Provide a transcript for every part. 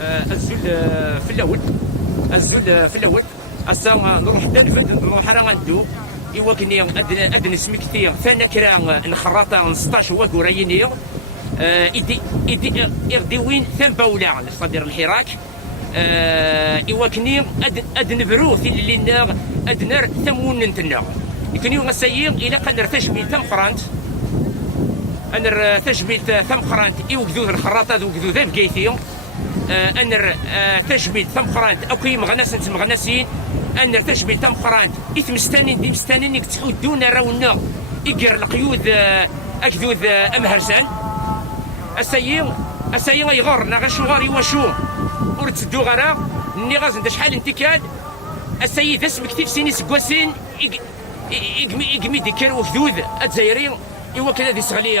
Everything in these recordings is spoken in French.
الزول في الاول، الزول في الاول اصلا نروح دنفد نروح راه غندو ايوا كني ادن سمكتي فانا كرا نخرطا 16 وقراين ايدي وين ثم باولا صدير الحراك ايوا كني ادن بروث اللي لنا ادنر ثمون نتنا يكني غسايين الى قدر تجميل ثم قرانت انا تجميل ثم قرانت يوكدو الخراطات وكدو ذا بقيتي انا تجميل ثم قرانت او كي مغناس انت مغناسين انا تجميل ثم قرانت يتمستانين دي مستانين يتحدون راونا يقر القيود اكدود امهرسان اسايين يغر نا غشوغاري وشو ورتدو غرا ني غاز انت شحال انت كاد السيد اسمك كيف سيني سكواسين يقمي ديكير وفدود الجزائري ايوا كان هذه سغلي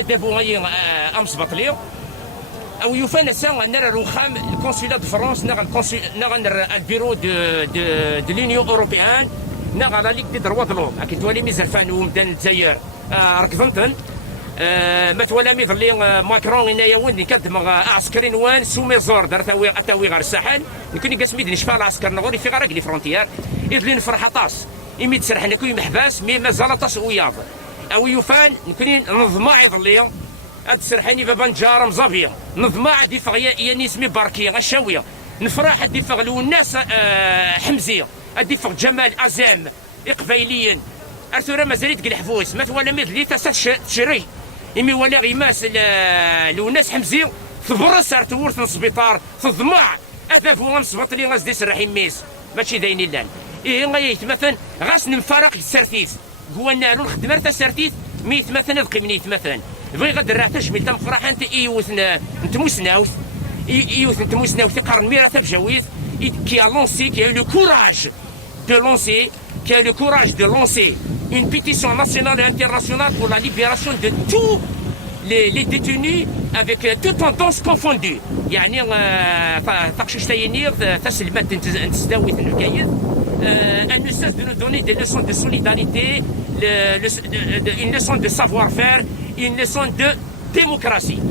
ادابو غي امس بطلي او يفان سا نرى الوخام الكونسيلا دو فرنسا نرى البيرو دو لونيون اوروبيان نرى لا ليك دي دروا دلوم اكيد توالي ميزرفان ومدان الجزائر ركضنتن ما توالى ميضلي ماكرون هنايا ولدي كدم عسكري وان سومي زور اتاوي غير الساحل يمكن يقاس ميدني شفا العسكر نغوري في غير لي فرونتيير يدلي نفرح طاس يميت سرح لك محباس مي مازال طاس وياض او يفان يمكن نظما عيضلي هاد سرحاني بابا نجار مزافيه نظما عاد يفغ يعني اسمي باركيه الشاويه نفرح عاد يفغ الناس حمزيه عاد يفغ جمال ازام قبايليا اثورا مازال يتقل حفوس ما توالى ميضلي تاس تشري يمي ولا غيماس الناس حمزي ثبرس ارتورث السبيطار تضمع اذابو غمس بطلي غاس دي سرح يميس ماشي داين الان غايت مثلا غاس نفارق السرتيت قوانا له الخدمه تاع السرتيت ميت مثلا قيمنيت مثلا بغي غادي راه تشمل تم فرح انت ايوثنا نتموسناوث ايوث نتموسناوث قرن ميرا تبجاويث كي a lancé, qui a eu le courage de lancer, qui a eu le courage de lancer une pétition nationale et internationale pour la libération de tous les détenus avec toutes tendances confondues. يعني تقشش تاينير تسلمات تستوي الكايد elle ne cesse de nous donner des leçons de solidarité, une leçon de savoir-faire, une leçon de démocratie.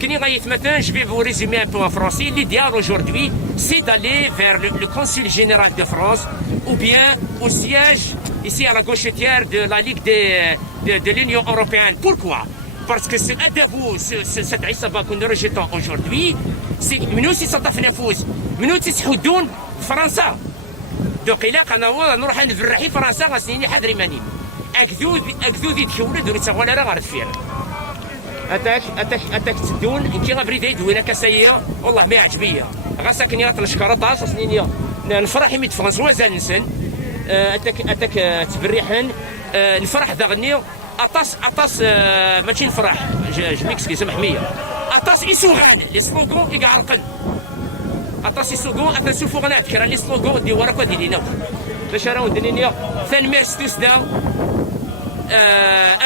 Je vais vous résumer un peu en français. L'idéal aujourd'hui, c'est d'aller vers le consul général de France ou bien au siège ici à la gauchetière de la Ligue de l'Union européenne. Pourquoi? Parce que cette عصابة que nous rejetons aujourd'hui, c'est que nous sommes في نفوس nous تحدون فرنسا. Donc إلا قناة نروح نفرحي فرنسا غاسنيني حد ريماني. أكذوذ يتحولوا ويتسوى لنا غير فيها. أتاك تدون انتي غابري دايد وين كسير والله ما يعجبيا غاساكني غاتنشكر طاس سنيني نفرح يميت فرنسا وزان نسن أتاك تبريحن نفرح داغني أطاس ماشي نفرح جميكسكي سامحني أطاس يسوغان لي سلوغون يقعرقن أطاس يسوغون أطاس فوغنات كرا لي سلوغون دي وراك ديالنا باش راهو ديالنا ثاني ميرستوس دا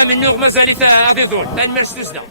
أمنوغ مازالت أضيضون ثاني ميرستوس دا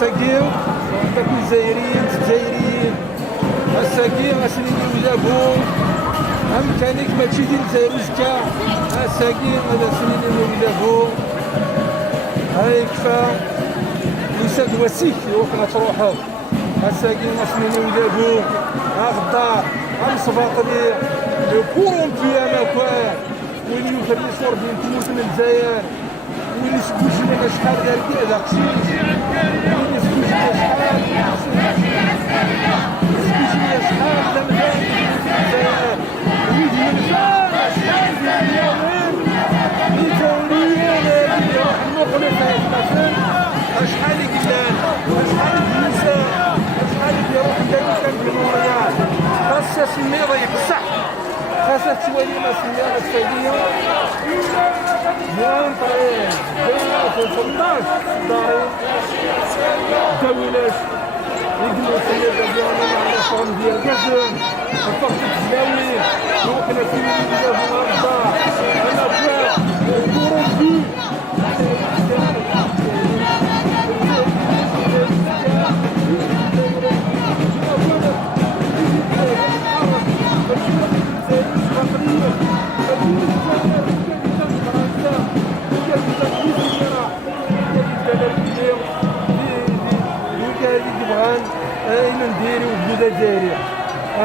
الساقيم الجزائريين الجزائريين الساقيم عشرين بلادهم هم كانت ماشي ديال الجزائر وزكا الساقيم عشرين بلادهم هيك يسال وسيك وقرا تروحوا الساقيم عشرين بلادهم غدا غنصباطني يكونوا كيما كان يمكن نشرب يمكن الجزائر يمكن شحال دار كل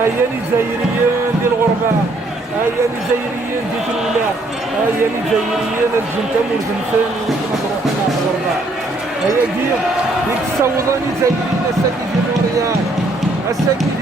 هيا الجزائريين ديال الغربة هيا الجزائريين ديال الولاء هيا الجزائريين الجنتم والجنسون هيا ديال الصوالين الجزائريين الساكنين الساكنين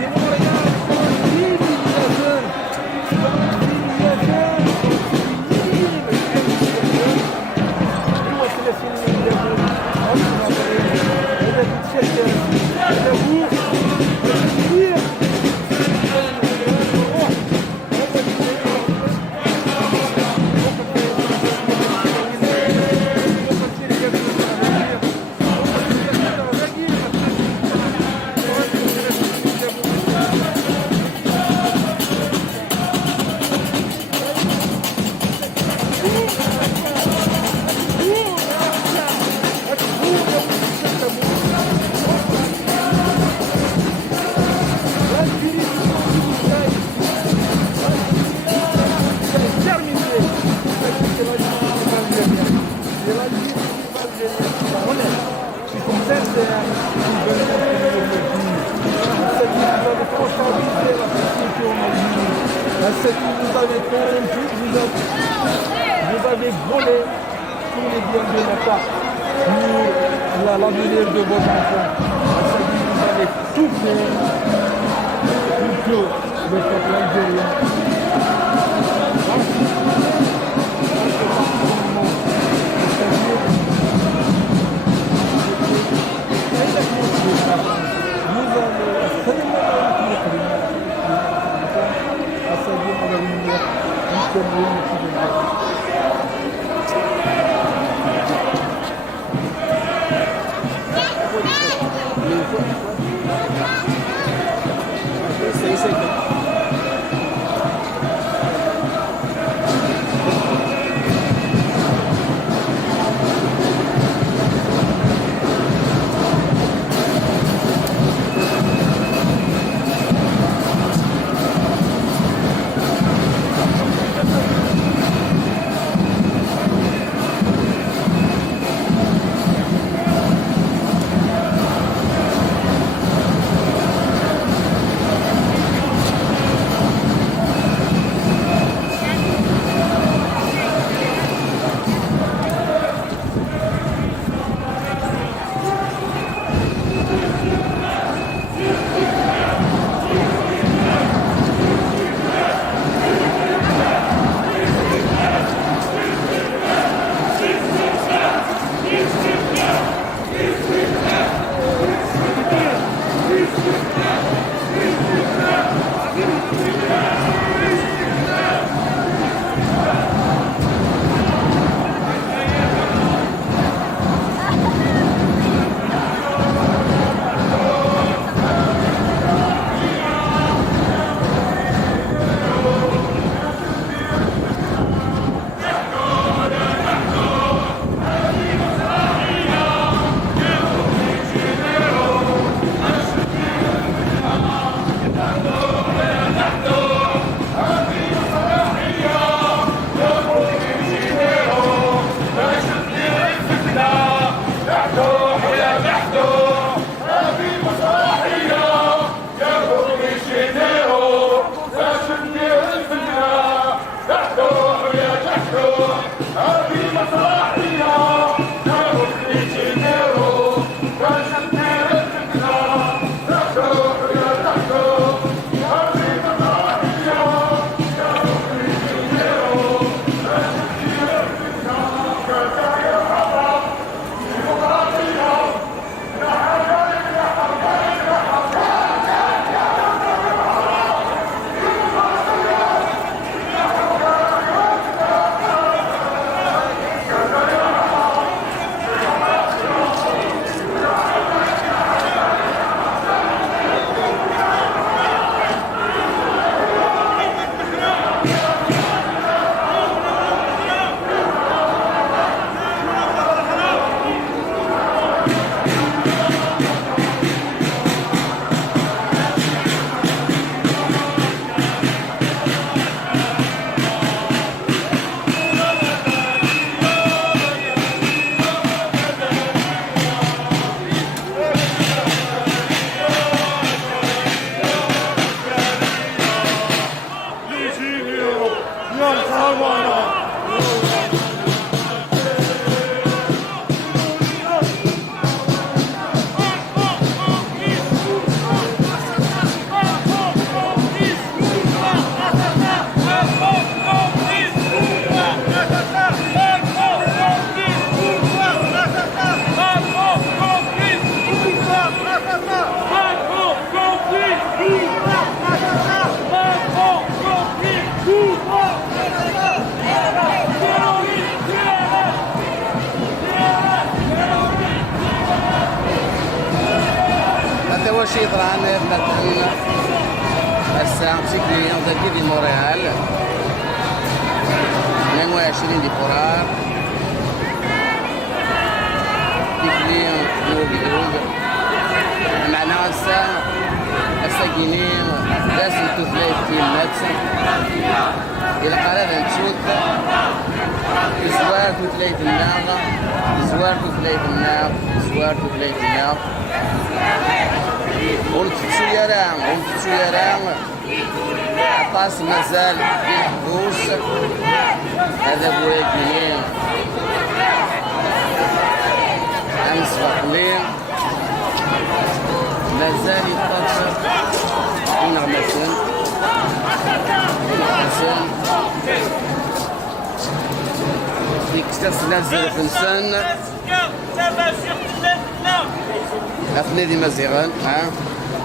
Afledi Maziran,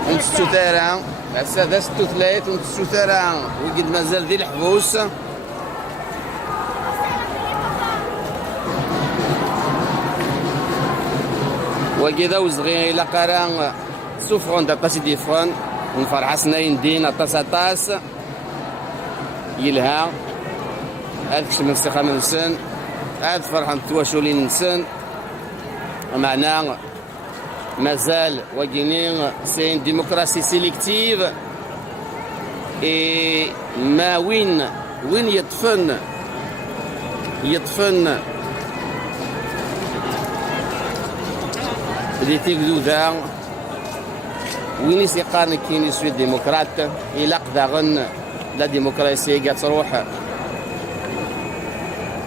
ونتسو هسا دازت ثلاث ونتسو ترى وقد مازال ديال الحبوس. وكذا وزغي إلى قران سوفرون دا طاس ديفرون ونفرح سنين دين طاس يلها هذاك من السخا من سن هذا فرحان تواشولين نسن معنا مازال وكينين سي ان ديمقراسي سيليكتيف اي ما وين يطفن اللي تيبدو ذا وين يسيقان كاين يسوي الديمقراط الى قداغن لا ديمقراسيه كاع تروح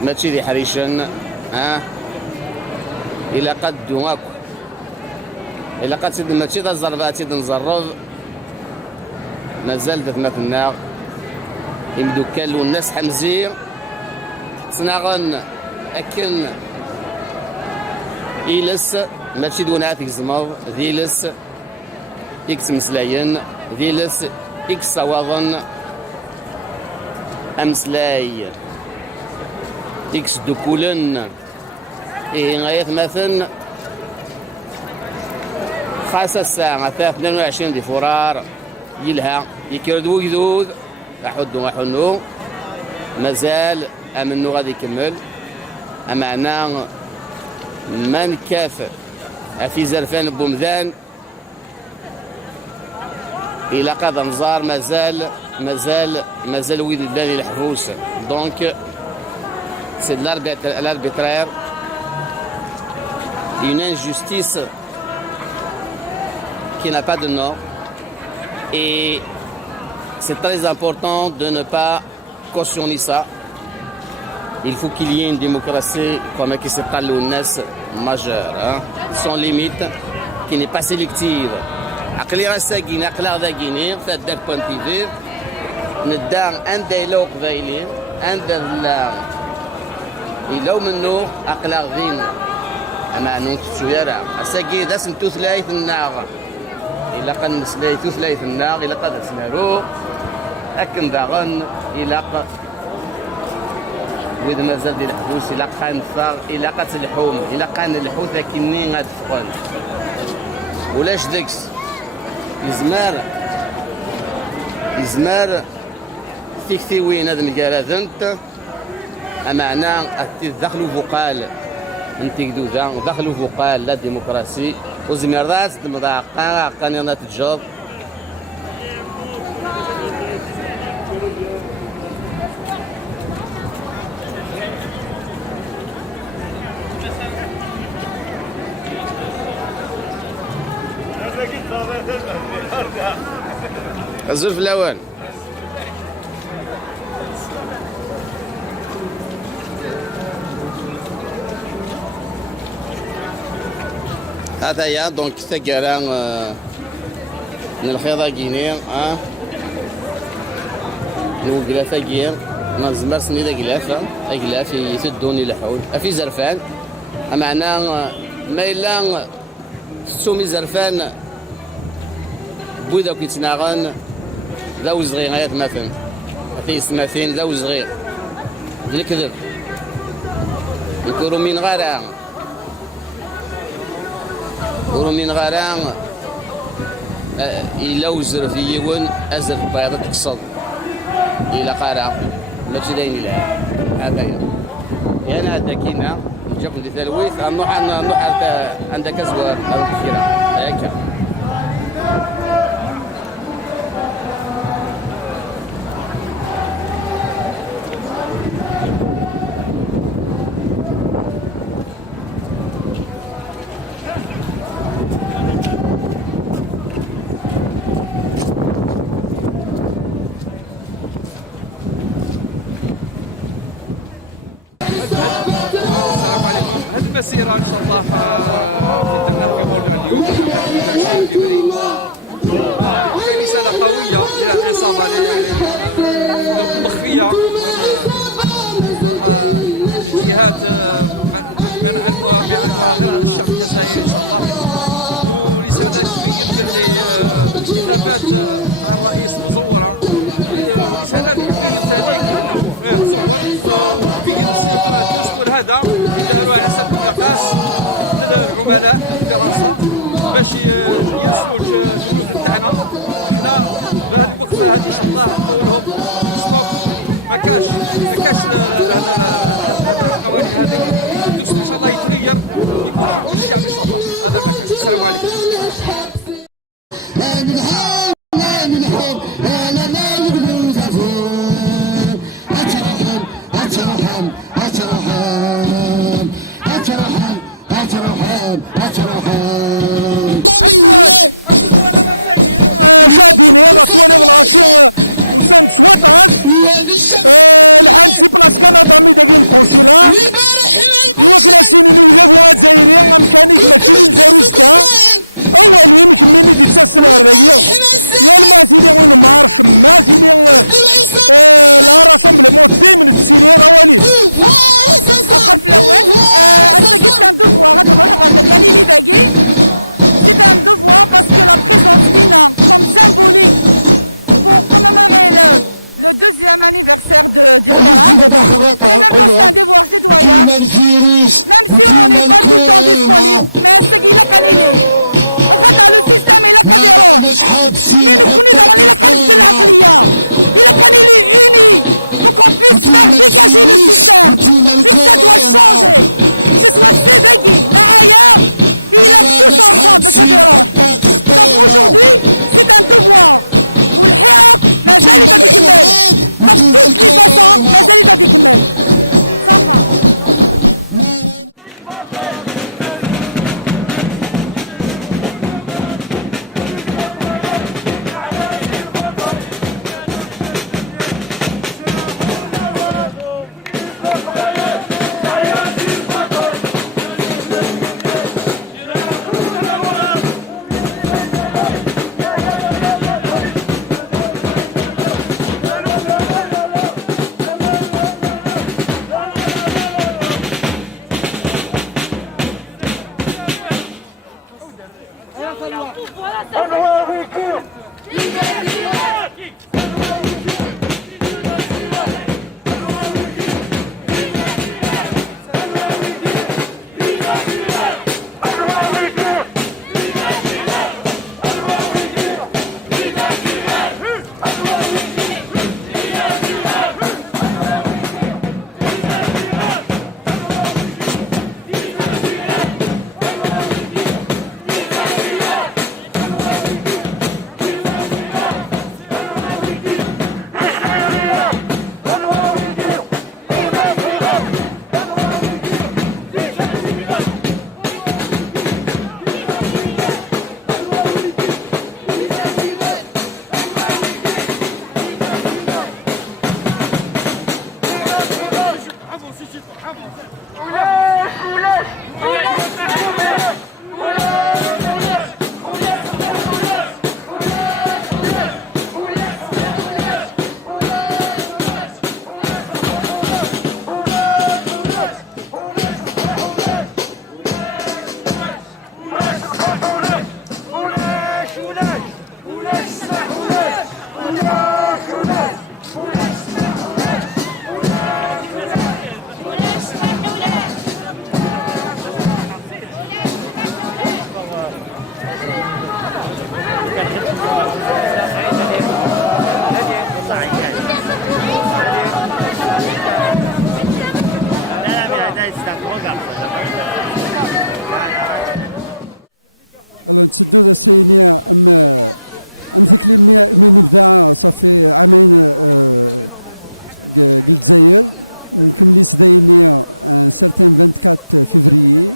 ماشي دي حريشن الى قد دوماك الى قد سيد ماشي دا الزربات سيد نزرب مازال دفنا في النار يمدو كالو الناس حمزير سناغن اكن إيلس ماشي دونات يزمر ذيلس إكس مسلاين ذيلس إكس صواظن أمسلاي إكس دكولن إيه غاية مثلا خاصة الساعة 22 دي فرار يلها يكردو يذوذ أحدو أحنو مازال أمنو غادي يكمل أمعنا من كافر في زرفان بومذان إلى قد نزار مازال ويد الداني الحبوس دونك سي l'arbitraire une injustice qui n'a pas de nom et c'est très important de ne pas cautionner ça il faut qu'il y ait une démocratie comme qui se parle الناس majeure, sans limite, qui n'est pas sélective. عقلي راه ساكين عقلا ذاكيني فدار بونتيفي ندار ان ديالوج بايلين عندنا إلا منو عقلا غين مع نتشويرا ساكين داس نتو ثلاث النار إلا قد نسلايتو ثلاث النار إلا قد نسمارو لكن داغن إلا قد وإذا مازال ديال الحبوس إلا قا نفار إلا قا تلحوم إلا قا نلحو لكني غتفقد ولاش داكس يزمار تيكتي وين هذا المقالة معنى دخلوا فوقال انتقدوا دخلوا فوقال لا ديمقراسي وزمرات المضاقة قانونات الجوب الزرف الأول هذا يا دونك ثقالا من الخيضة جينير من القلافة جير من زمر سني ذا قلاف يتدوني الحول في زرفان معنا ما إلا ستومي زرفان بويدا كيتناغن ذا صغير غير مثلا في سماثين ذا صغير الكذب يكونوا من غرام ومن غرام إلا وزر في يون أزر بيضة تقصد إلى قارع ماشي دايما هذا أنا هذا كينا نشوف اللي ثالوث نروح عندك أزواج أو كثيرة هيك السلام عليكم. هذه المسيرة إن شاء الله قدمناها في موربيا اليوم 20 فبراير. كاين رسالة قوية للعصابة المخفية من جهات ما يعلموها غير الشعب الجزائري إن شاء الله. ورسالة تبين باللي الانتخابات تاع الرئيس مزورة، ورسالة اللي تبين ثاني تزور وتبين الدستور هذا داروه على حسب النقاص للعملاء في فرنسا باش يرسلوا الجنود نتاعنا. حنا بهذه الوقفة هذه ان شاء الله نقول لهم ستوب، ما كاش هذا القوانين هذه، الدستور ان شاء الله يتغير يكون حكم الشعب ان شاء الله. هذا ما كاش. السلام عليكم. شاديني غاسواني بلاشي وسند سواتاج الحال سي بلاص كندا ميداكي الكونسولا يوكلا سيني وجابوها الجزائريين ميكانيك ماشي للجاروسكا اولي مكملين دي تسسنا الرقيه يا الماسيلي ونمارش ماسيلي لا راسمبلمون دي من السيلي غواليد اخر في الاول الساكيت كان دوفوار هذا الحق ديالي لي باقي. C'est un devoir parce que la présence d'Ina, comme symbolique pour commémorer le deuxième anniversaire du Hiram, et même quand c'est un devoir citoyen, même si on n'est pas tout le temps disponible, mais ce qu'il a canilé. Le système il a canilé. Mais nous connaissons il a canilé l'aqliya. Il a canilé uni pour qu'on puisse faire dégager le système. Et que ça doit changer. Que ce soit Sévégui, mais ailleurs. Il a tous ensemble de Kadyrov. Donc aujourd'hui, c'est un devoir. والحراك مازال غادي يكمل. Donc toutes les façons مازال غادي يكمل. صحة. Voilà, ça الو نتسدو ذا السينية ام ذيك اللي من نبدا صافي عامين قلت الجزائر نكملي سداينية ان سارتان 24 فيفريي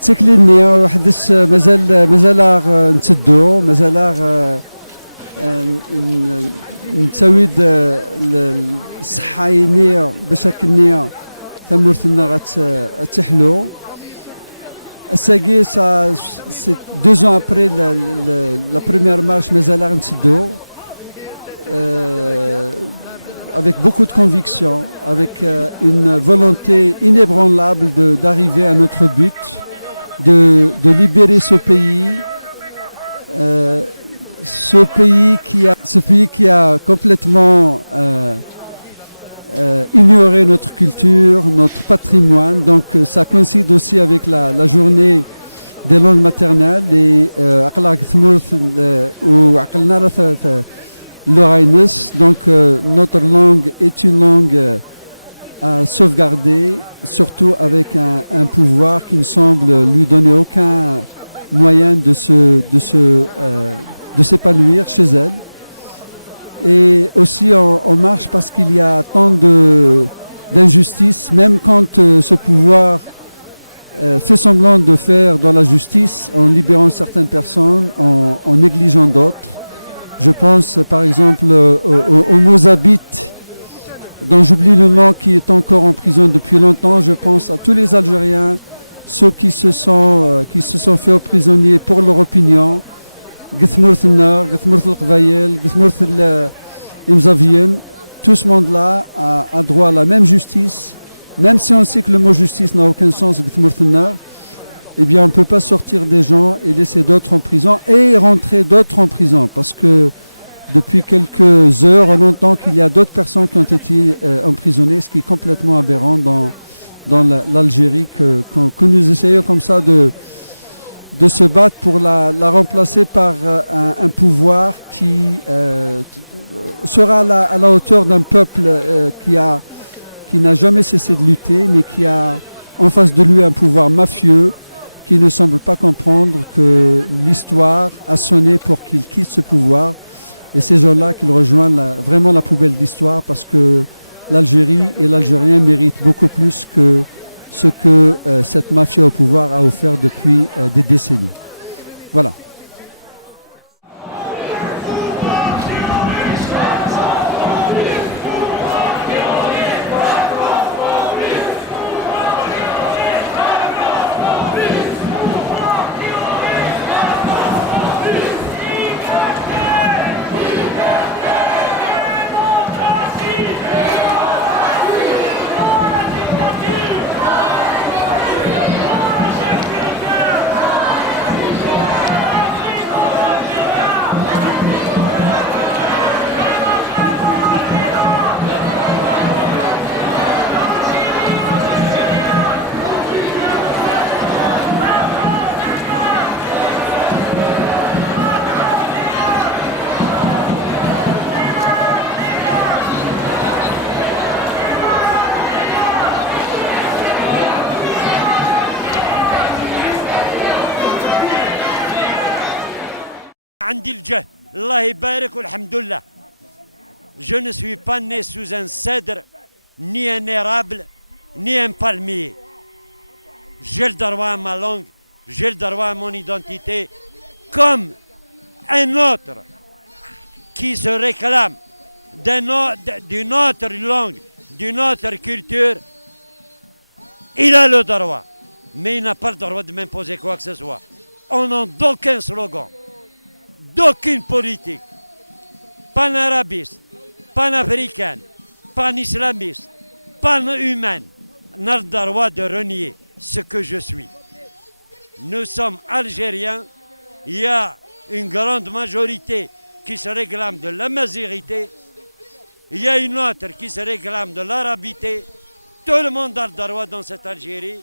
تسكلينية وحدث مازال نتسدو مازال نتساويد الصحاينية باش هكنية تمورثنا غتحلو. Ça, c'est 2 ans après la première marche Mazala Ntsiddo, avec beaucoup de conviction, avec une volonté inébranlable d'arriver à notre but, de libérer ce pays qui a complètement ignorer notre culture, notre patrimoine. Donc ça coïncide aussi avec la journée des langues maternelles et donc notre langue est une langue à sauvegarder, surtout avec un pouvoir qui ne semble lui donner aucun moyen de s'épanouir chez elle. Et aussi on marche parce qu'il y a tant d'injustice, même quand ce pouvoir fait semblant de faire dans la justice en libérant certaines personnes, en négligeant d'autres. Je pense par exemple au Mozabite, dont j'oublie le nom, qui est encore en prison depuis longtemps. Je pense à tous les Algériens, ceux qui se sont faits prisonniers pour leur opinion. Githmourth Nar, Githmourth al-Qbayel, Githmourth al-Imzavien, tout ce monde-là a droit à la même justice, même si on sait que le mot justice n'a aucun sens, Githmourth Nar, eh bien on ne peut pas sortir des gens et laisser d'autres en prison et rentrer d'autres en prison, parce que depuis quelques heures, on entend qu'il y a d'autres personnes qui ont été emprisonnées, ce qui est complètement aberrant dans l'Algérie, que nous essayons comme ça de se battre pour la remplacer par un pouvoir qui sera à la hauteur d'un peuple qui n'a jamais cessé de lutter, mais qui a en face de lui un pouvoir mafieux qui ne semble pas comprendre que l'histoire a sonné pour qu'il quitte ce pouvoir. Et ces gens-là qu'ils rejoignent vraiment la poubelle d'histoire, parce que l'Algérie et l'Algérien méritent beaucoup plus que ce que cette mafia au pouvoir a offert depuis des décennies. Voilà. عندي الجهد الله يبارك والحمد لله. Je ne suis pas né sous un cèdre, ni un érable, ni un palmier. J'ai le droit à ma langue, j'ai le droit à mon identité, comme un autre qui se réclame d'une autre langue, d'une autre culture. Il a le droit, mais il n'a pas le droit de m'imposer quoi que ce soit. Au nom d'aucun slogan, d'aucune politique, panarabiste, panafricaine, panislamiste, pan-humaine, n'a le droit de renier ce que je suis. Nous sommes algériens, il y a une grande majorité qui se réclame de la mazirité, il y a une autre qui se réclame de l'arabité. Tout le monde a le droit dans cette Algérie,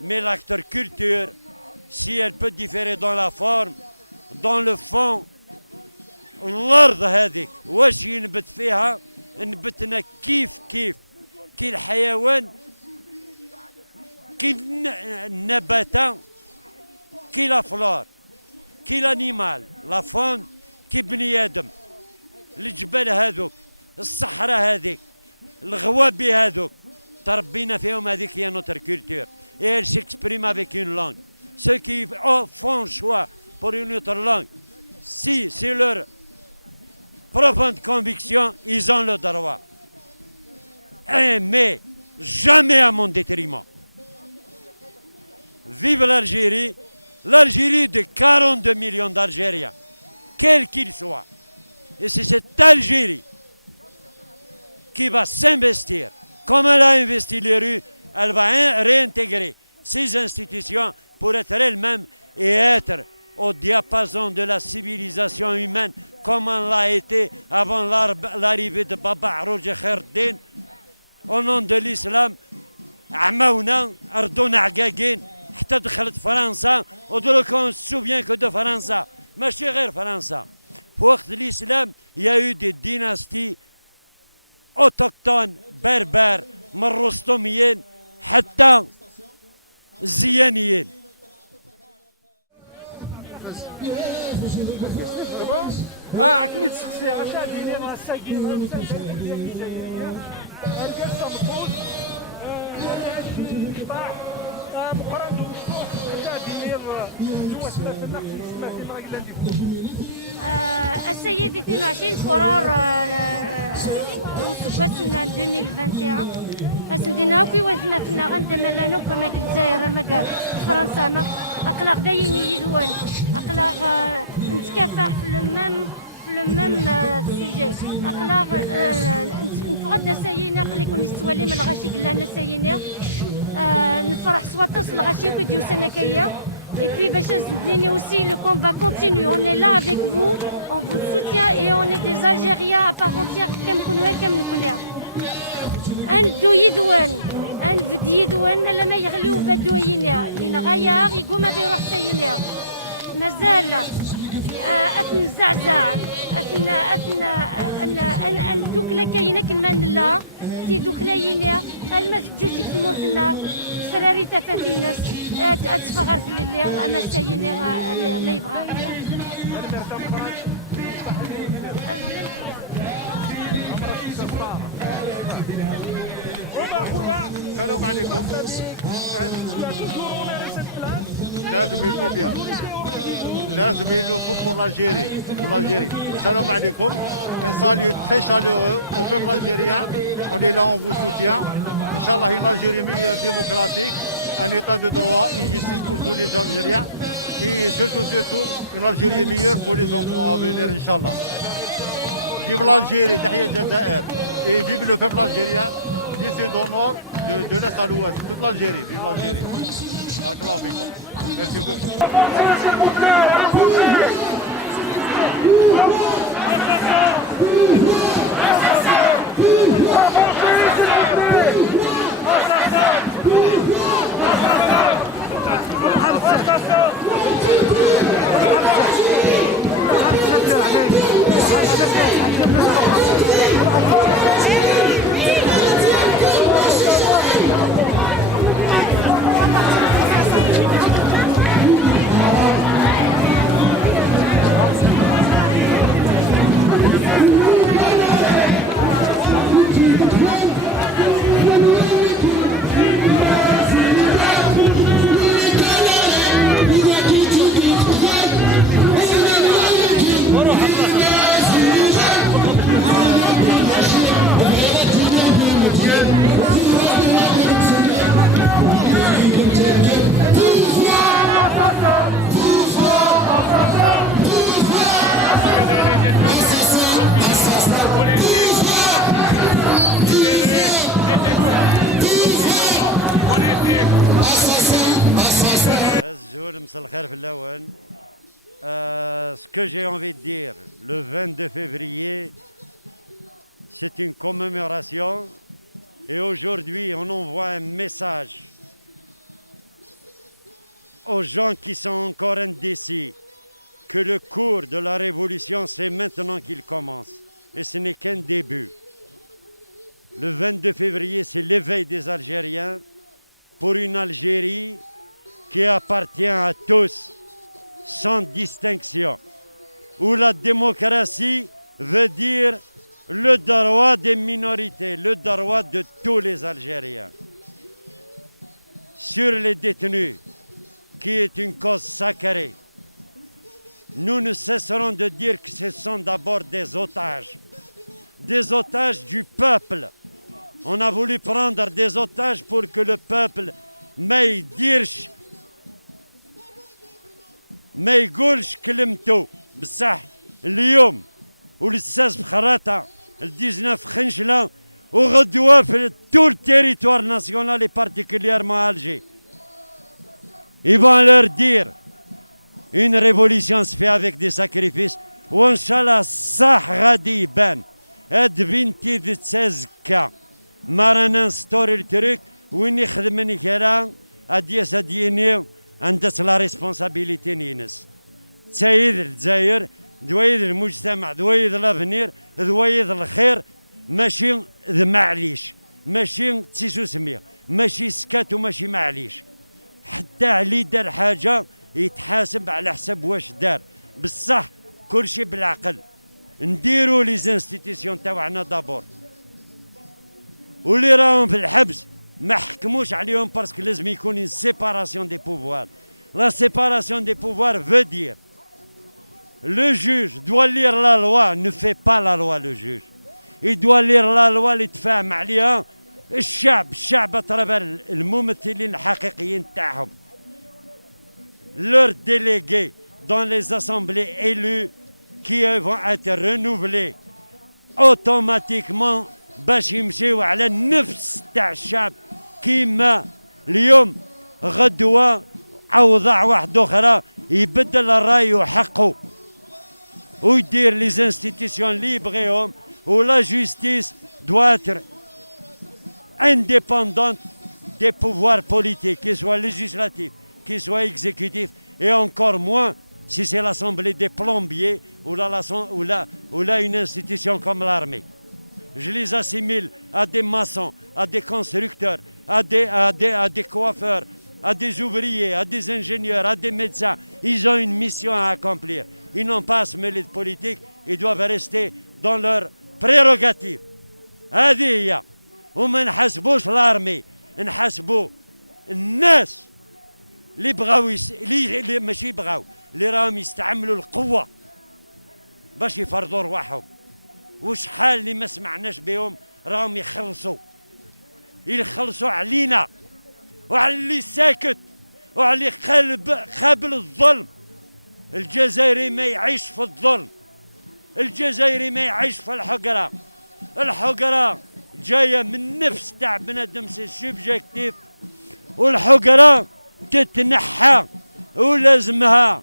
mais l'acteur culture, si elle peut différer dans la forme, dans le fond, الأرض هذيك واش ينبت فيها نبتنا كيف كي الحيوان كي النباتة كي لا فلور كي الانيمال لا فون كي بني ادم الجبال هذوك الصحراء هذيك الغوابي هذوك تربينا فيهم هذيك هي نوتر كولتور et elle s'exprime avec une langue. Ceux qui font choix pour une autre langue, si c'est leur profonde conviction, ils ont le droit. Mais jamais à mon détriment. Vive l'Algérie, l'Algérie de 42 millions d'Algériens, quels qu'ils soient. Et c'est cette Algérie qui va s'investir, comme elle a investi les rues, elle va réintégrer ces institutions pour être elle-même et être au diapason de la civilisation humaine comme on l'a été avant l'arrivée de Baba Arouj Khairuddin. Au nom de l'islam, عمونا أرضنا عقاقين حتى دخلت فرنسا ودروك on se souvient que de فرنسا ماشي غير فرنسا. في وقت الإسلام il y a eu des dynasties autochtones berbères من الرستميين حتى الزيانيين. عقلي تسقسي اش غادي ندير مع الساكنين ديال الجزائريين الكاسه مطوط شي شطاح مقرن مفتوح اش غادي ندير جوا سماتنا في سماتنا الا ندير السيد 22 فرار وسبتنا 2021 اسندينا كي وثنا فينا غندمنا نكون مع الجزائر مع فرنسا ما اقلاق دايما يدوان اقلاق نتكافح في المام سوجي اقلاق نفقد ساينا قلي كون يستوالي من الغاشي قلنا ساينا نفرح سواطس الغاشي كي سنه كيا. Et puis, aussi, le combat continue. On est là avec vous, on vous soutient et on est des Algériens à part entière. Un doyidouan, un vdidouan, لما يغلو بدوينا ينغير يقوم بيروح سينا مازال أثن زعزع أثن أن دوك لكاينة كنمان لا تي دوك لاينا المس جوجك تمورتنا فراري تفاتينس أتفغر في اللي أما سينا ما يبغى السلام عليكم. لازم يلفوا بها لازم يلفوا pour l'Algérie. Salam alaikum. Un salut très chaleureux au peuple algérien. On est là, on vous soutient. Inch'Allah, une Algérie meilleure, démocratique, un état de droit, une justice pour tous les Algériens. Et surtout, une Algérie meilleure pour les enfants à venir, Inch'Allah. Vive l'Algérie, Tahia Jazair. Et vive le peuple algérien, du sud au nord, de l'est à l'ouest, toute l'Algérie, vive l'Algérie. Merci beaucoup. détenus d'opinion politique, libérés les détenus d'opinion politique, Ce que j'ai envie de dire, le 22 février, c'est une commémoration et aujourd'hui on envoie un message aux gens qui sont encore indécis que le cours de la révolution c'est maintenant qu'il commence et ce n'est qu'un début. Le 22 février c'est l'éveil des Algériens pour une Algérie qui appartient à tous sans distinction, où la démocratie veut dire le droit des minorités, le droit de tous les Algériens. Sur les détenus, qui est une cause sacrée, nous ne cesserons de dire que ce sont d'abord des otages du peuple. On a voulu prendre des otages pour que le peuple ما يديرش ما يقولش كلمته. بصح اليوم والساس بخراطة ال19 خنشلة وغدوة في tout le territoire national et particulièrement à Alger. Ils vont leur dire une révolution se fait avec des sacrifices وإن شاء الله صح غادي يبان. هاد بنتي تتزكى ما رانا نستوري التريك وين يخدمني كرا أديس أديني عندها لا ريسبونسابيليتي نينس تسايد الجزائر دوايد المجتمع دوايد لافنير دوايد الخير ماشي معليش ماشي تسيسو سميه ماشي سكات وماشي معليش حتى علي دار حاجة يتحاسب على حسب واش دار بصح كلشي بالعقل نديرو لي زانستيتيسيون تاعنا دابور واللي راهم في الحبس ما حكموش عليهم باسكو لازم يكون une séparation des pouvoirs. La séparation des pouvoirs veut dire le juge doit lire la loi, ne fait pas la loi le juge. Il doit lire la loi اللي يتفاهم عليها الشعب اترافير الممثلين الحقيقيين تاعهم. Leurs délégués dans les assemblées élues qui vont être renouvelés automatiquement باش يمشيو على النفس تاع الشعب كيما اليوم غدوة أوضاع واحدة أخرى يبدل الرأي وحقه ويدير لي زانستيتيسيون اللي يبغيهم ولا جوستيس doit être indépendante des pouvoirs politiques, qu'ils soient législatifs, qu'ils soient exécutifs, et encore moins si c'est l'assemblée des plombiers ou là une institution comme l'armée. Je les assimile à des maçons, à des constructeurs, à des coiffeurs, à des ouvriers, à des ingénieurs, à des médecins. Ils ont une mission à accomplir. Ils n'ont pas à se mêler de politique, ils doivent rester dans leurs prérogatives. هذه هي. وما نحاسبوش الارمي، نحاسبوا الناس اللي بغاو اللي ماشي يبغاو، اللي راهم يستعملوا القوة باش يفرضوا رواحهم. وشحال اللي ما سمعناش بهم راهم يخلصوا علينا وعلى اللي ساكت وعلى اللي خابل الظلم. الجزائري ما يعيش في الظلم، الجزائري ما يعيش في الحقرة. الحقرة جاية من نفس تاع بنادم سي سوبجيكتيف، والحقرة تتنحى ولازمها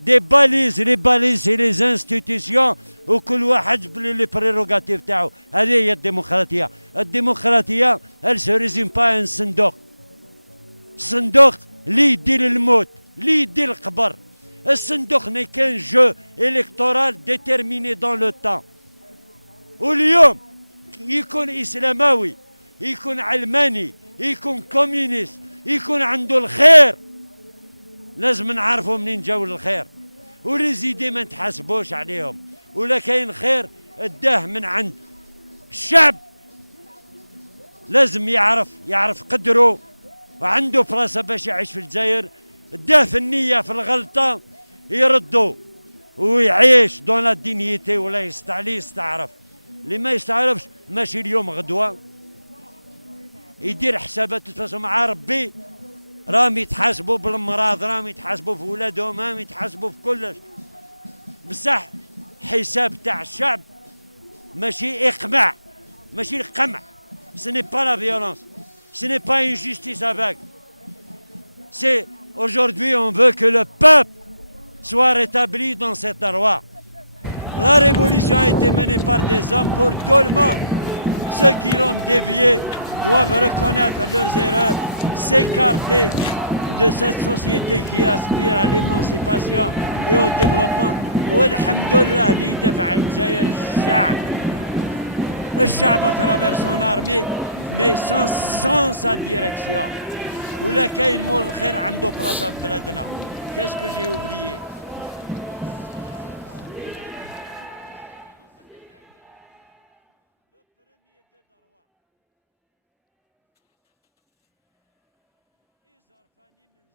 دي باليز. لي باليز سي لي انستيتيسيون وكل واحد بلي بريروغاتيف تاعو. هذه هي الديمقراطية. الديمقراطية elle se résume pas à un صندوق اللي يدير الموت اللي يدير القبر. الصندوق n'est qu'un jeu électoral déterminé dans le temps. واليوم يكون إسلاموي، يكون علماني، يكون كوميونيست، يكون عنده الخير، لازم نعرفوا منين جاو الخير. وليزيدي ما نتحاسبوش عليهم. ولا كاين خير اداه من عند الشعب، لازم يعرف قدره وعنده فرصة باش يعيش في الجزائر. اداه في النية في الغلطة يردو ويعيش دون لا دينيتي ولا يستعرف. اللي ما يستعرفش ماشي اليوم غدوة يدير حسابات تتواصل مع ربي. راهم يتحاسبوا بالمرض، راهم يتحاسبوا في ولادهم، راهم يتحاسبوا في كلش. بصح حساب تاع الشعب ماشي إقماع ماشي القمع. Ce n'est pas la violence, ce n'est pas une justice aveugle. C'est aujourd'hui on veut que le peuple soit rétabli dans cette loi. La révolution a été menée par des hommes pour tout le monde. Ceux qui l'ont dévié doivent reconnaître leurs erreurs, s'écarter de cette société qui aspire à l'émancipation et au développement. والحمد لله اللي يدافع عن الجزائر الشعب à travers son armée mais sans sa direction. ولا كاين مول الخير عنده بلاصه في بلادنا. Qu'est-ce que j'ai oublié? إذا رفعني من